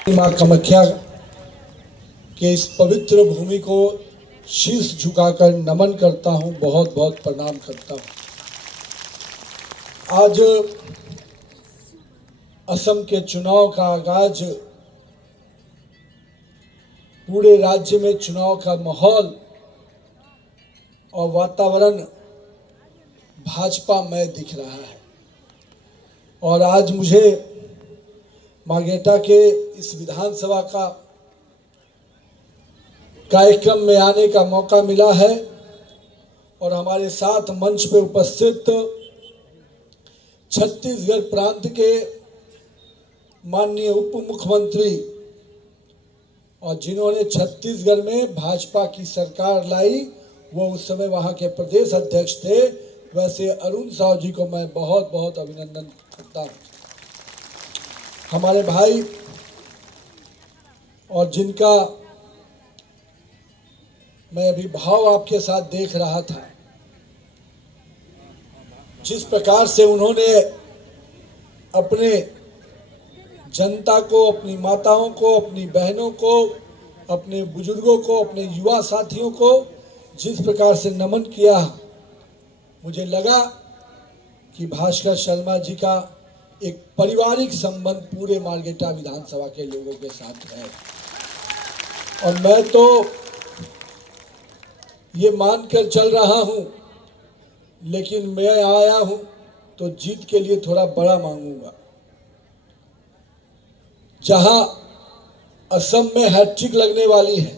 माँ कामाख्या के इस पवित्र भूमि को शीश झुकाकर नमन करता हूँ, बहुत बहुत प्रणाम करता हूँ। आज असम के चुनाव का आगाज, पूरे राज्य में चुनाव का माहौल और वातावरण भाजपामय दिख रहा है। और आज मुझे मार्गेटा के इस विधानसभा का कार्यक्रम में आने का मौका मिला है और हमारे साथ मंच पे उपस्थित छत्तीसगढ़ प्रांत के माननीय उप मुख्यमंत्री और जिन्होंने छत्तीसगढ़ में भाजपा की सरकार लाई, वो उस समय वहां के प्रदेश अध्यक्ष थे, वैसे अरुण साव जी को मैं बहुत बहुत अभिनंदन करता हूं। हमारे भाई और जिनका मैं अभी भाव आपके साथ देख रहा था, जिस प्रकार से उन्होंने अपने जनता को, अपनी माताओं को, अपनी बहनों को, अपने बुजुर्गों को, अपने युवा साथियों को जिस प्रकार से नमन किया, मुझे लगा कि भास्कर शर्मा जी का एक पारिवारिक संबंध पूरे मार्गेटा विधानसभा के लोगों के साथ है। और मैं तो ये मानकर चल रहा हूं, लेकिन मैं आया हूं तो जीत के लिए थोड़ा बड़ा मांगूंगा। जहां असम में हैट्रिक लगने वाली है,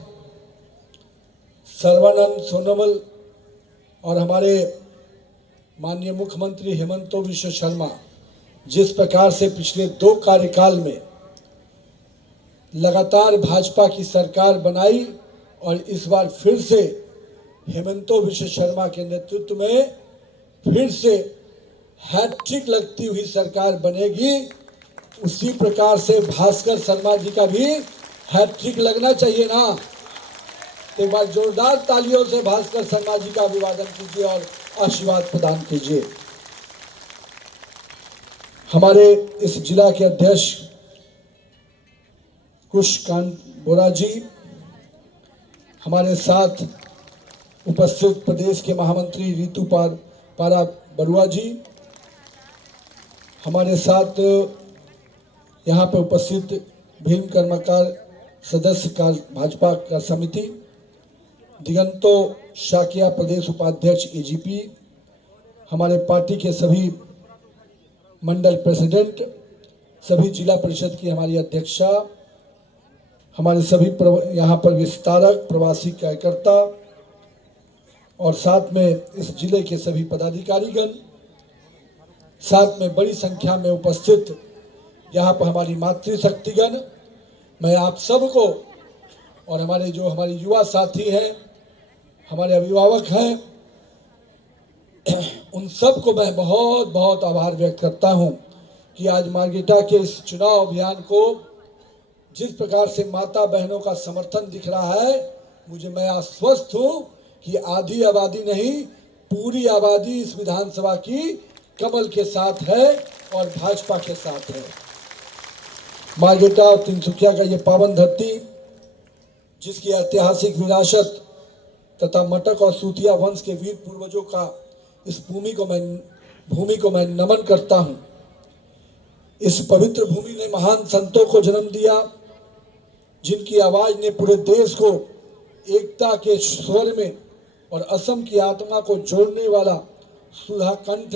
सर्बानंद सोनोवाल और हमारे माननीय मुख्यमंत्री हेमंत बिश्व शर्मा जिस प्रकार से पिछले 2 कार्यकाल में लगातार भाजपा की सरकार बनाई और इस बार फिर से हेमंत बिश्व शर्मा के नेतृत्व में फिर से हैट्रिक लगती हुई सरकार बनेगी, उसी प्रकार से भास्कर शर्मा जी का भी हैट्रिक लगना चाहिए ना। एक बार जोरदार तालियों से भास्कर शर्मा जी का अभिवादन कीजिए और आशीर्वाद प्रदान कीजिए। हमारे इस जिला के अध्यक्ष कुशकांत बोरा जी, हमारे साथ उपस्थित प्रदेश के महामंत्री रितु पारा बरुआ जी, हमारे साथ यहाँ पर उपस्थित भीम कर्मकार सदस्य का भाजपा का समिति, दिगंतो शाकिया प्रदेश उपाध्यक्ष एजीपी, हमारे पार्टी के सभी मंडल प्रेसिडेंट, सभी जिला परिषद की हमारी अध्यक्षा, हमारे सभी यहाँ पर विस्तारक, प्रवासी कार्यकर्ता और साथ में इस जिले के सभी पदाधिकारीगण, साथ में बड़ी संख्या में उपस्थित यहाँ पर हमारी मातृशक्तिगण, मैं आप सबको और हमारे युवा साथी हैं, हमारे अभिभावक हैं, उन सबको मैं बहुत बहुत आभार व्यक्त करता हूं कि आज मार्गेटा के इस चुनाव अभियान को जिस प्रकार से माता बहनों का समर्थन दिख रहा है, मैं आश्वस्त हूं कि आधी आबादी नहीं, पूरी आबादी इस विधानसभा की कमल के साथ है और भाजपा के साथ है। मार्गेटा और तिनसुकिया का ये पावन धरती, जिसकी ऐतिहासिक विरासत तथा मटक और सूतिया वंश के वीर पूर्वजों का इस भूमि को मैं नमन करता हूं। इस पवित्र भूमि ने महान संतों को जन्म दिया, जिनकी आवाज ने पूरे देश को एकता के स्वर में और असम की आत्मा को जोड़ने वाला सुधा कंठ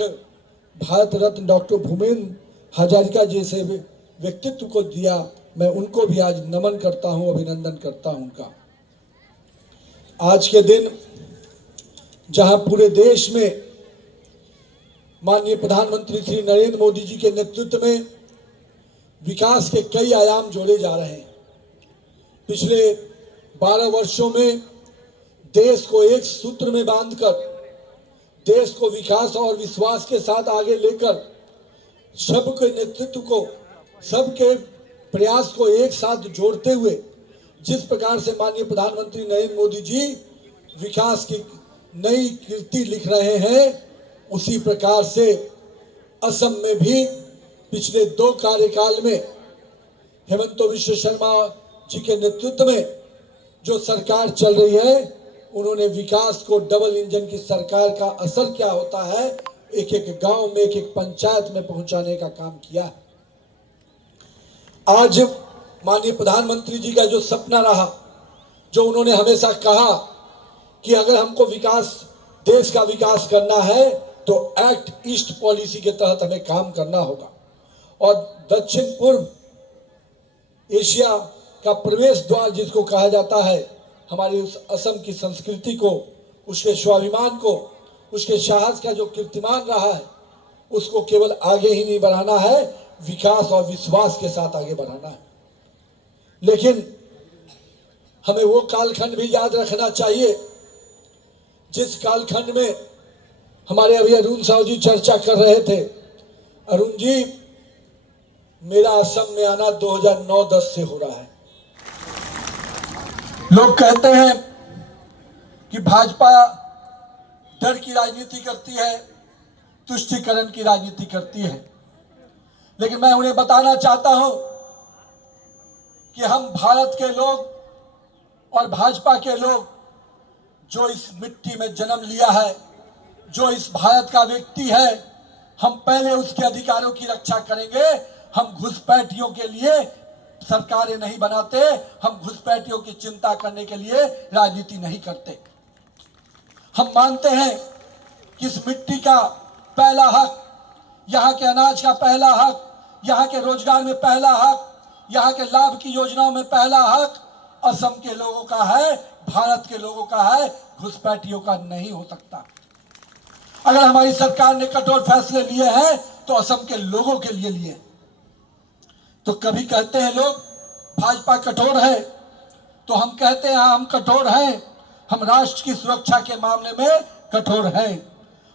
भारत रत्न डॉक्टर भूपेन हजारिका जैसे व्यक्तित्व को दिया। मैं उनको भी आज नमन करता हूं, अभिनंदन करता हूं उनका। आज के दिन जहां पूरे देश में माननीय प्रधानमंत्री श्री नरेंद्र मोदी जी के नेतृत्व में विकास के कई आयाम जोड़े जा रहे हैं। पिछले 12 वर्षों में देश को एक सूत्र में बांधकर, देश को विकास और विश्वास के साथ आगे लेकर, सबके नेतृत्व को, सबके प्रयास को एक साथ जोड़ते हुए जिस प्रकार से माननीय प्रधानमंत्री नरेंद्र मोदी जी विकास की नई कीर्ति लिख रहे हैं, उसी प्रकार से असम में भी पिछले 2 कार्यकाल में हेमंत विश्व शर्मा जी के नेतृत्व में जो सरकार चल रही है, उन्होंने विकास को डबल इंजन की सरकार का असर क्या होता है एक एक गांव में, एक एक पंचायत में पहुंचाने का काम किया है। आज माननीय प्रधानमंत्री जी का जो सपना रहा, जो उन्होंने हमेशा कहा कि अगर हमको विकास, देश का विकास करना है तो एक्ट ईस्ट पॉलिसी के तहत हमें काम करना होगा और दक्षिण पूर्व एशिया का प्रवेश द्वार जिसको कहा जाता है, हमारी उस असम की संस्कृति को, उसके स्वाभिमान को, उसके साहस का जो कीर्तिमान रहा है, उसको केवल आगे ही नहीं बढ़ाना है, विकास और विश्वास के साथ आगे बढ़ाना है। लेकिन हमें वो कालखंड भी याद रखना चाहिए जिस कालखंड में हमारे अभी अरुण साहू जी चर्चा कर रहे थे। अरुण जी, मेरा असम में आना 2009-10 से हो रहा है। लोग कहते हैं कि भाजपा डर की राजनीति करती है, तुष्टीकरण की राजनीति करती है, लेकिन मैं उन्हें बताना चाहता हूं कि हम भारत के लोग और भाजपा के लोग जो इस मिट्टी में जन्म लिया है, जो इस भारत का व्यक्ति है, हम पहले उसके अधिकारों की रक्षा करेंगे। हम घुसपैठियों के लिए सरकारें नहीं बनाते, हम घुसपैठियों की चिंता करने के लिए राजनीति नहीं करते। हम मानते हैं कि इस मिट्टी का पहला हक, यहाँ के अनाज का पहला हक, यहाँ के रोजगार में पहला हक, यहाँ के लाभ की योजनाओं में पहला हक असम के लोगों का है, भारत के लोगों का है, घुसपैठियों का नहीं हो सकता। अगर हमारी सरकार ने कठोर फैसले लिए हैं तो असम के लोगों के लिए लिए। तो कभी कहते हैं लोग भाजपा कठोर है, तो हम कहते हैं हाँ, हम कठोर हैं। हम राष्ट्र की सुरक्षा के मामले में कठोर हैं,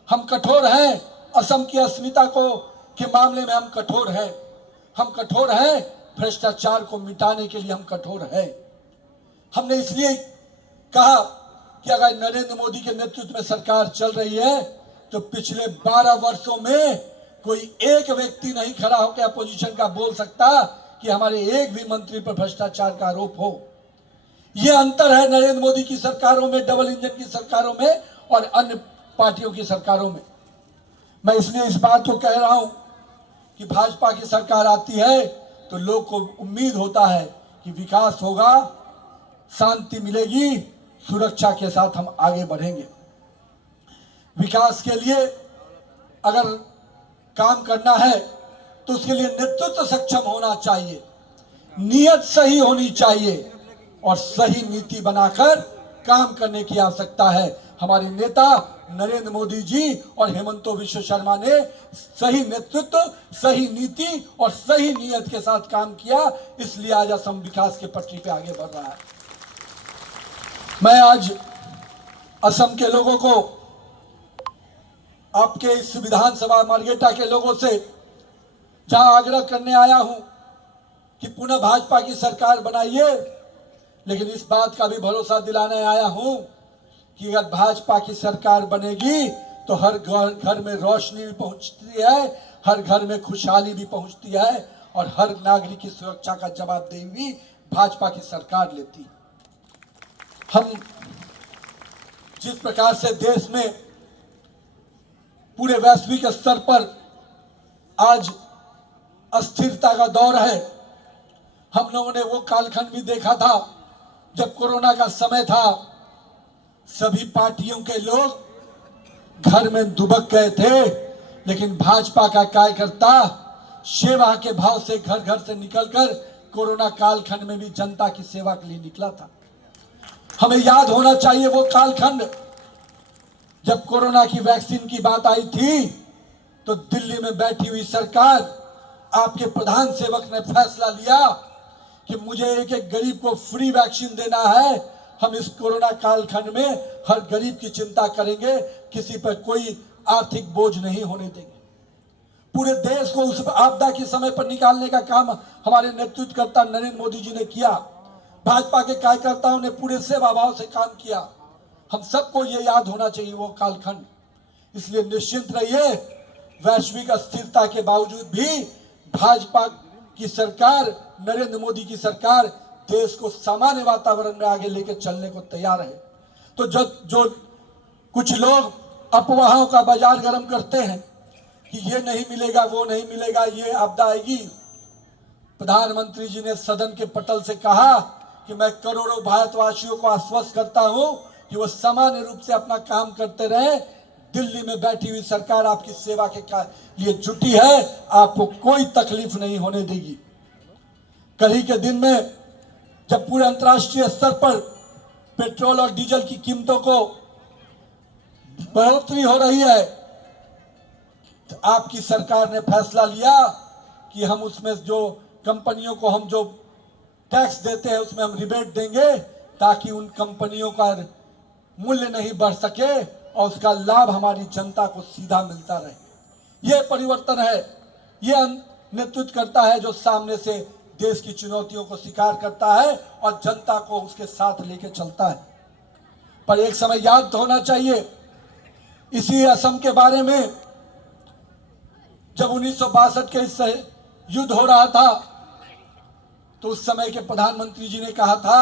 हम कठोर हैं। असम की अस्मिता को के मामले में हम कठोर हैं, हम कठोर हैं। भ्रष्टाचार को मिटाने के लिए हम कठोर हैं। हमने इसलिए कहा कि अगर नरेंद्र मोदी के नेतृत्व में सरकार चल रही है तो पिछले 12 वर्षों में कोई एक व्यक्ति नहीं खड़ा होकर अपोजिशन का बोल सकता कि हमारे एक भी मंत्री पर भ्रष्टाचार का आरोप हो। यह अंतर है नरेंद्र मोदी की सरकारों में, डबल इंजन की सरकारों में और अन्य पार्टियों की सरकारों में। मैं इसलिए इस बात को कह रहा हूं कि भाजपा की सरकार आती है तो लोग को उम्मीद होता है कि विकास होगा, शांति मिलेगी, सुरक्षा के साथ हम आगे बढ़ेंगे। विकास के लिए अगर काम करना है तो उसके लिए नेतृत्व सक्षम होना चाहिए, नियत सही होनी चाहिए और सही नीति बनाकर काम करने की आवश्यकता है। हमारे नेता नरेंद्र मोदी जी और हेमंत विश्व शर्मा ने सही नेतृत्व, सही नीति और सही नियत के साथ काम किया, इसलिए आज असम विकास के पटरी पे आगे बढ़ रहा है। मैं आज असम के लोगों को, आपके इस विधानसभा मार्गेटा के लोगों से जहां आग्रह करने आया हूं कि पुनः भाजपा की सरकार बनाइए, लेकिन इस बात का भी भरोसा दिलाने आया हूं कि अगर भाजपा की सरकार बनेगी तो हर घर में रोशनी भी पहुंचती है, हर घर में खुशहाली भी पहुंचती है और हर नागरिक की सुरक्षा का जवाबदेही भी भाजपा की सरकार लेती है। हम जिस प्रकार से देश में पूरे वैश्विक स्तर पर आज अस्थिरता का दौर है, हम लोगों ने वो कालखंड भी देखा था जब कोरोना का समय था, सभी पार्टियों के लोग घर में दुबक गए थे, लेकिन भाजपा का कार्यकर्ता सेवा के भाव से घर घर से निकलकर कोरोना कालखंड में भी जनता की सेवा के लिए निकला था। हमें याद होना चाहिए वो कालखंड जब कोरोना की वैक्सीन की बात आई थी तो दिल्ली में बैठी हुई सरकार, आपके प्रधान सेवक ने फैसला लिया कि मुझे एक एक गरीब को फ्री वैक्सीन देना है। हम इस कोरोना कालखंड में हर गरीब की चिंता करेंगे, किसी पर कोई आर्थिक बोझ नहीं होने देंगे। पूरे देश को उस आपदा के समय पर निकालने का काम हमारे नेतृत्वकर्ता नरेंद्र मोदी जी ने किया। भाजपा के कार्यकर्ताओं ने पूरे सेवा भाव से काम किया। हम सबको ये याद होना चाहिए वो कालखंड। इसलिए निश्चिंत रहिए, वैश्विक अस्थिरता के बावजूद भी भाजपा कि सरकार, नरेंद्र मोदी की सरकार देश को सामान्य वातावरण में आगे लेकर चलने को तैयार है। तो जो कुछ लोग अफवाहों का बाजार गर्म करते हैं कि ये नहीं मिलेगा, वो नहीं मिलेगा, ये आपदा आएगी, प्रधानमंत्री जी ने सदन के पटल से कहा कि मैं करोड़ों भारतवासियों को आश्वस्त करता हूं कि वो सामान्य रूप से अपना काम करते रहे। दिल्ली में बैठी हुई सरकार आपकी सेवा के लिए जुटी है, आपको कोई तकलीफ नहीं होने देगी। कल ही के दिन में जब पूरे अंतर्राष्ट्रीय स्तर पर पेट्रोल और डीजल की कीमतों को बढ़ोतरी हो रही है, तो आपकी सरकार ने फैसला लिया कि हम उसमें जो कंपनियों को हम जो टैक्स देते हैं उसमें हम रिबेट देंगे, ताकि उन कंपनियों का मूल्य नहीं बढ़ सके और उसका लाभ हमारी जनता को सीधा मिलता रहे। यह परिवर्तन है, यह नेतृत्व करता है जो सामने से देश की चुनौतियों को स्वीकार करता है और जनता को उसके साथ लेकर चलता है। पर एक समय याद होना चाहिए, इसी असम के बारे में जब 1962 के इस युद्ध हो रहा था, तो उस समय के प्रधानमंत्री जी ने कहा था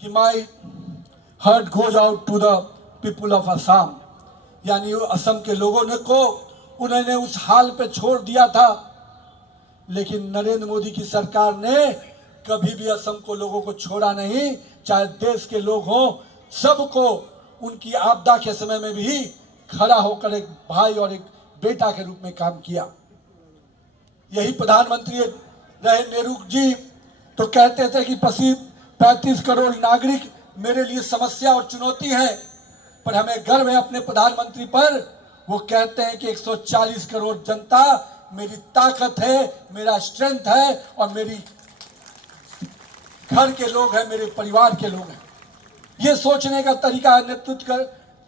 कि my heart goes out to the people of Assam, यानी असम के लोगों ने को उन्होंने उस हाल पे छोड़ दिया था। लेकिन नरेंद्र मोदी की सरकार ने कभी भी असम को लोगों को छोड़ा नहीं, चाहे देश के लोग हों, सबको उनकी आपदा के समय में भी खड़ा होकर एक भाई और एक बेटा के रूप में काम किया। यही प्रधानमंत्री रहे नेहरू जी तो कहते थे कि 35 करोड़ नागरिक मेरे लिए समस्या और चुनौती है, पर हमें गर्व है अपने प्रधानमंत्री पर। वो कहते हैं कि 140 करोड़ जनता मेरी ताकत है, मेरा स्ट्रेंथ है और मेरी घर के लोग हैं, मेरे परिवार के लोग हैं। ये सोचने का तरीका, नेतृत्व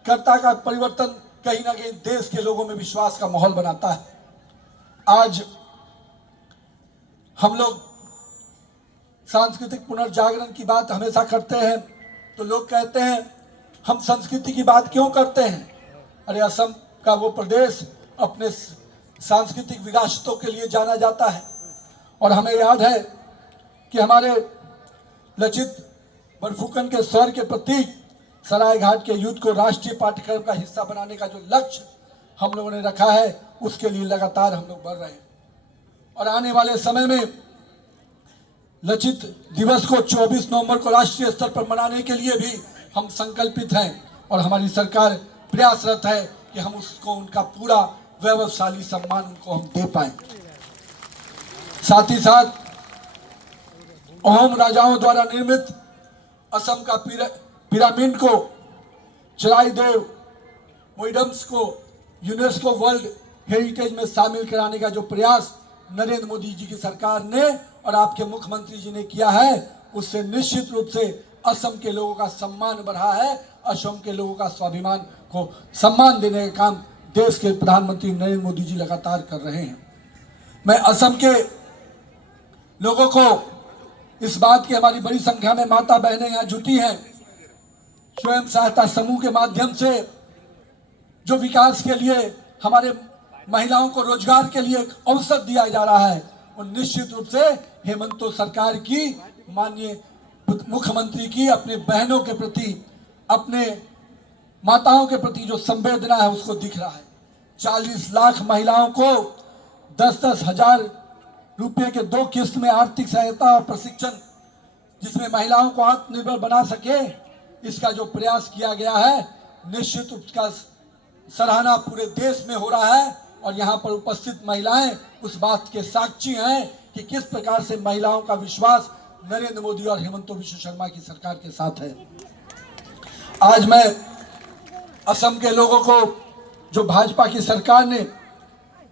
कर्ता का परिवर्तन कहीं ना कहीं देश के लोगों में विश्वास का माहौल बनाता है। आज हम लोग सांस्कृतिक पुनर्जागरण की बात हमेशा करते हैं, तो लोग कहते हैं हम संस्कृति की बात क्यों करते हैं। अरे असम का वो प्रदेश अपने सांस्कृतिक विरासतों के लिए जाना जाता है, और हमें याद है कि हमारे लचित बरफुकन के स्वर के प्रतीक सरायघाट के युद्ध को राष्ट्रीय पाठ्यक्रम का हिस्सा बनाने का जो लक्ष्य हम लोगों ने रखा है, उसके लिए लगातार हम लोग बढ़ रहे हैं। और आने वाले समय में लचित दिवस को 24 नवंबर को राष्ट्रीय स्तर पर मनाने के लिए भी हम संकल्पित हैं, और हमारी सरकार प्रयासरत है कि हम उसको उनका पूरा वैभवशाली सम्मान उनको हम दे पाए। साथ ही साथ अहोम राजाओं द्वारा निर्मित असम का पिरामिड को, चराईदेव म्यूजियम्स को यूनेस्को वर्ल्ड हेरिटेज में शामिल कराने का जो प्रयास नरेंद्र मोदी जी की सरकार ने और आपके मुख्यमंत्री जी ने किया है, उससे निश्चित रूप से असम के लोगों का सम्मान बढ़ा है। असम के लोगों का स्वाभिमान को सम्मान देने का काम देश के प्रधानमंत्री नरेंद्र मोदी जी लगातार कर रहे हैं। मैं असम के लोगों को इस बात की, हमारी बड़ी संख्या में माता बहनें यहाँ जुटी हैं, स्वयं सहायता समूह के माध्यम से जो विकास के लिए, हमारे महिलाओं को रोजगार के लिए एक अवसर दिया जा रहा है, और निश्चित रूप से हेमंत सरकार की, माननीय मुख्यमंत्री की अपने बहनों के प्रति, अपने माताओं के प्रति जो संवेदना है उसको दिख रहा है। 40 लाख महिलाओं को 10-10 हजार रुपये के 2 किस्त में आर्थिक सहायता और प्रशिक्षण, जिसमें महिलाओं को आत्मनिर्भर बना सके, इसका जो प्रयास किया गया है, निश्चित रूप का सराहना पूरे देश में हो रहा है। और यहाँ पर उपस्थित महिलाएं उस बात के साक्षी हैं कि किस प्रकार से महिलाओं का विश्वास नरेंद्र मोदी और हेमंत बिश्व शर्मा की सरकार के साथ है। आज मैं असम के लोगों को, जो भाजपा की सरकार ने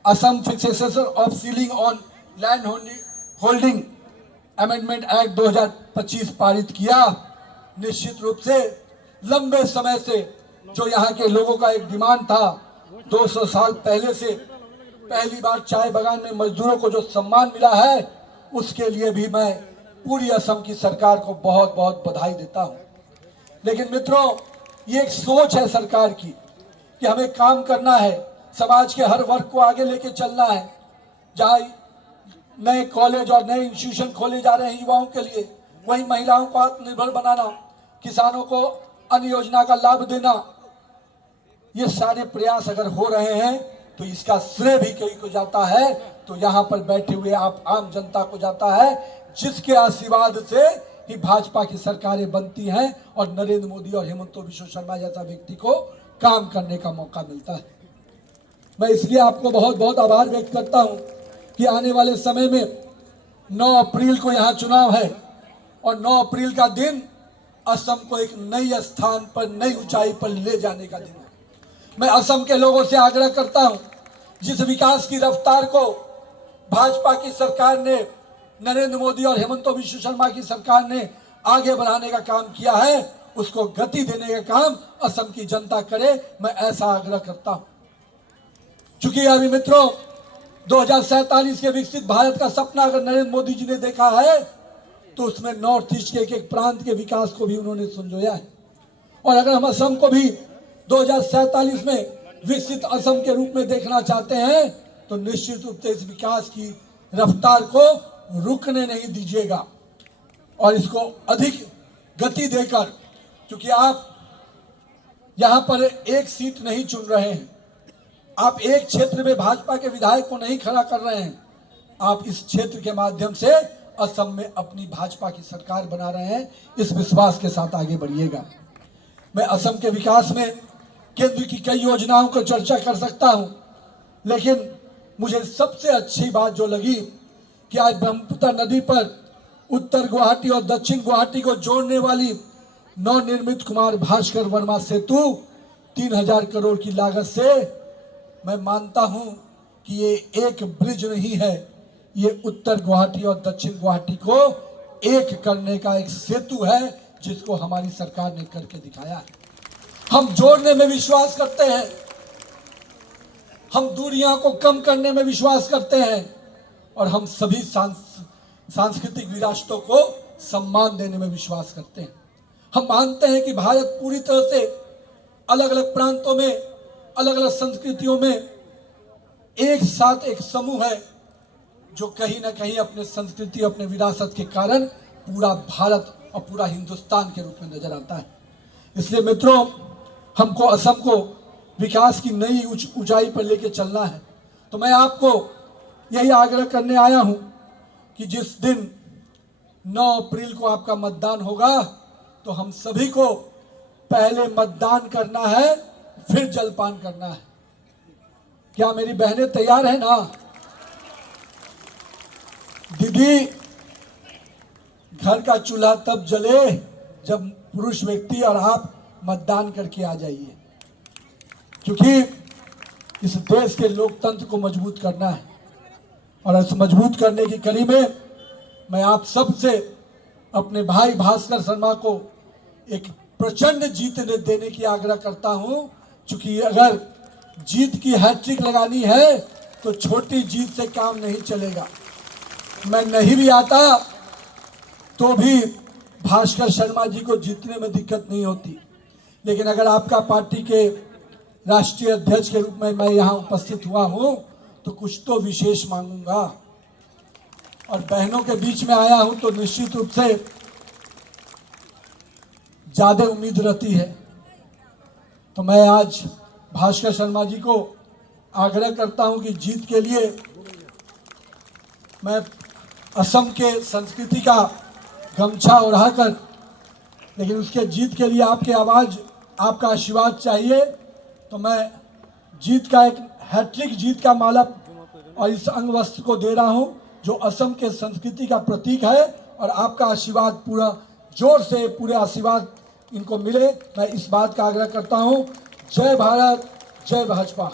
Assam fixation of ceiling on land holding amendment act 2025 पारित किया, निश्चित रूप से लंबे समय से जो यहाँ के लोगों का एक डिमांड था, 200 साल पहले से पहली बार चाय बागान में मजदूरों को जो सम्मान मिला है, उसके लिए भी मैं पूरी असम की सरकार को बहुत बहुत बधाई देता हूँ। लेकिन मित्रों, ये एक सोच है सरकार की कि हमें काम करना है, समाज के हर वर्ग को आगे लेके चलना है। जहाँ नए कॉलेज और नए इंस्टीट्यूशन खोले जा रहे हैं युवाओं के लिए, वहीं महिलाओं को आत्मनिर्भर बनाना, किसानों को अन्य योजना का लाभ देना, ये सारे प्रयास अगर हो रहे हैं तो इसका श्रेय भी कहीं को जाता है तो यहाँ पर बैठे हुए आप आम जनता को जाता है, जिसके आशीर्वाद से ही भाजपा की सरकारें बनती हैं और नरेंद्र मोदी और हेमंत बिश्व शर्मा जैसा व्यक्ति को काम करने का मौका मिलता है। मैं इसलिए आपको बहुत बहुत आभार व्यक्त करता हूं कि आने वाले समय में 9 अप्रैल को यहाँ चुनाव है और 9 अप्रैल का दिन असम को एक नई स्थान पर, नई ऊंचाई पर ले जाने का दिन है। मैं असम के लोगों से आग्रह करता हूं, जिस विकास की रफ्तार को भाजपा की सरकार ने, नरेंद्र मोदी और हेमंत बिश्व शर्मा की सरकार ने आगे बढ़ाने का काम किया है, उसको गति देने का काम असम की जनता करे, मैं ऐसा आग्रह करता हूं। चूंकि अभी मित्रों 2047 के विकसित भारत का सपना अगर नरेंद्र मोदी जी ने देखा है तो उसमें नॉर्थ ईस्ट के एक प्रांत के विकास को भी उन्होंने संजोया है। और अगर हम असम को भी 2047 में विकसित असम के रूप में देखना चाहते हैं तो निश्चित रूप से इस विकास की रफ्तार को रुकने नहीं दीजिएगा और इसको अधिक गति देकर, क्योंकि आप यहां पर एक सीट नहीं चुन रहे हैं, आप एक क्षेत्र में भाजपा के विधायक को नहीं खड़ा कर रहे हैं, आप इस क्षेत्र के माध्यम से असम में अपनी भाजपा की सरकार बना रहे हैं। इस विश्वास के साथ आगे बढ़िएगा। मैं असम के विकास में केंद्र की कई योजनाओं को चर्चा कर सकता हूं, लेकिन मुझे सबसे अच्छी बात जो लगी कि आज ब्रह्मपुत्र नदी पर उत्तर गुवाहाटी और दक्षिण गुवाहाटी को जोड़ने वाली नवनिर्मित कुमार भास्कर वर्मा सेतु 3000 करोड़ की लागत से, मैं मानता हूं कि ये एक ब्रिज नहीं है, ये उत्तर गुवाहाटी और दक्षिण गुवाहाटी को एक करने का एक सेतु है, जिसको हमारी सरकार ने करके दिखाया है। हम जोड़ने में विश्वास करते हैं, हम दूरियां को कम करने में विश्वास करते हैं और हम सभी सांस्कृतिक विरासतों को सम्मान देने में विश्वास करते हैं। हम मानते हैं कि भारत पूरी तरह से अलग अलग प्रांतों में, अलग अलग संस्कृतियों में एक साथ एक समूह है जो कहीं ना कहीं अपने संस्कृति, अपने विरासत के कारण पूरा भारत और पूरा हिंदुस्तान के रूप में नजर आता है। इसलिए मित्रों, हमको असम को विकास की नई ऊंचाई पर लेके चलना है। तो मैं आपको यही आग्रह करने आया हूं कि जिस दिन 9 अप्रैल को आपका मतदान होगा तो हम सभी को पहले मतदान करना है, फिर जलपान करना है। क्या मेरी बहनें तैयार है ना? दीदी, घर का चूल्हा तब जले जब पुरुष व्यक्ति और आप मतदान करके आ जाइए, क्योंकि इस देश के लोकतंत्र को मजबूत करना है। और इस मजबूत करने की कड़ी में मैं आप सबसे अपने भाई भास्कर शर्मा को एक प्रचंड जीत देने की आग्रह करता हूं, क्योंकि अगर जीत की हैट्रिक लगानी है तो छोटी जीत से काम नहीं चलेगा। मैं नहीं भी आता तो भी भास्कर शर्मा जी को जीतने में दिक्कत नहीं होती, लेकिन अगर आपका पार्टी के राष्ट्रीय अध्यक्ष के रूप में मैं यहाँ उपस्थित हुआ हूँ तो कुछ तो विशेष मांगूंगा और बहनों के बीच में आया हूँ तो निश्चित रूप से ज्यादा उम्मीद रहती है। तो मैं आज भास्कर शर्मा जी को आग्रह करता हूँ कि जीत के लिए मैं असम के संस्कृति का गमछा ओढ़ाकर, लेकिन उसके जीत के लिए आपके आवाज, आपका आशीर्वाद चाहिए। तो मैं जीत का एक हैट्रिक जीत का माला और इस अंग वस्त्र को दे रहा हूं जो असम के संस्कृति का प्रतीक है, और आपका आशीर्वाद पूरा जोर से, पूरे आशीर्वाद इनको मिले, मैं इस बात का आग्रह करता हूं। जय भारत, जय भाजपा।